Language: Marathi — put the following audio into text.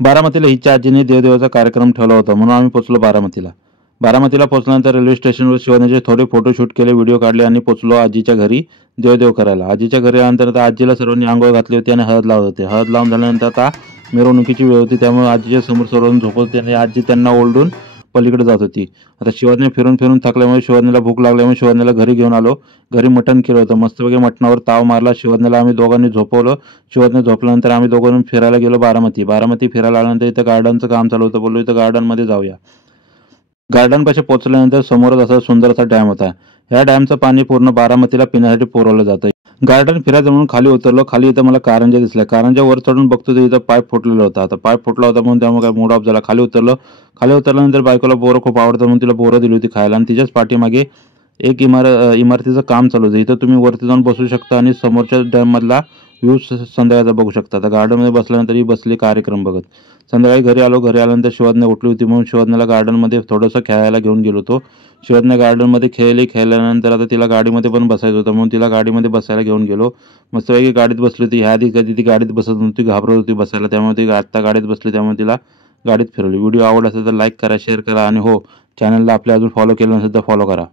बारामतीला हिच्या आजीने देवदेवाचा कार्यक्रम ठेवला होता म्हणून आम्ही पोचलो बारामतीला. बारामतीला पोहोचल्यानंतर रेल्वे स्टेशनवर शिवानीचे थोडे फोटो शूट केले, व्हिडिओ काढले आणि पोचलो आजीच्या घरी देवदेव करायला. आजीच्या घरी आल्यानंतर आता आजीला सर्वांनी आंघोळ घातली होती आणि हळद लावत होते. हळद लावून झाल्यानंतर आता मिरवणुकीची वेळ होती, त्यामुळे आजीच्या समोर सर्वांनी झोपत होते आणि आजी त्यांना ओरडून पलीकडे जात होती. आता शिवानी फिरून फिरून थकल्यामुळे शिवानीला भूक लागल्यामुळे शिवानीला घरी घेऊन आलो. घरी मटण केलं होतं, मस्तपैकी मटणावर ताव मारला. शिवानीला आम्ही दोघांनी झोपवलं. शिवानी झोपल्यानंतर आम्ही दोघांनी फिरायला गेलो बारामती फिरायला आल्यानंतर इथं गार्डनचं काम चालू होतं. बोललो इथं गार्डनमध्ये जाऊया. गार्डन पाशी पोहोचल्यानंतर समोरच असा सुंदर असा डॅम होता. ह्या डॅमचं पाणी पूर्ण बारामतीला पिण्यासाठी पुरवलं जातं. गार्डन फिरायचं म्हणून खाली उतरलो. खाली इथं मला कारंजा दिसल्या. कारंजा वर चढून बघतो तर इथं पाईप फुटलेला होता. आता पाईप फुटला होता म्हणून त्यामुळे काय मूड ऑफ झाला. खाली उतरलो. खाली उतरल्यानंतर बायकोला बोरं खूप आवडतं म्हणून तिला बोरं दिली होती खायला आणि तिच्याच पाठीमागे एक इमारतीचं काम चालू होतं. इथं तुम्ही वरती जाऊन बसू शकता आणि समोरच्या डॅम मधला व्ह्यू संध्याकाळचा बघू शकता. आता गार्डनमध्ये बसल्यानंतर ही बसली कार्यक्रम बघत. संध्याकाळी घरी आलो. घरी आल्यानंतर शिवानी उठली होती म्हणून शिवानीला गार्डनमध्ये थोडंसं खेळायला घेऊन गेलो होतो. शिवानी गार्डनमध्ये खेळल्यानंतर आता तिला गाडीमध्ये पण बसायचं होतं म्हणून तिला गाडीमध्ये बसायला घेऊन गेलो. मस्तपैकी गाडीत बसली होती. ह्या आधी कधी ती गाडीत बसत नव्हती, घाबरत होती बसायला, त्यामुळे ती आत्ता गाडीत बसली, त्यामुळे तिला गाडीत फिरवली. व्हिडिओ आवडला असेल तर लाईक करा, शेअर करा आणि हो, चॅनलला आपल्या अजून फॉलो केलं नसेल तर फॉलो करा.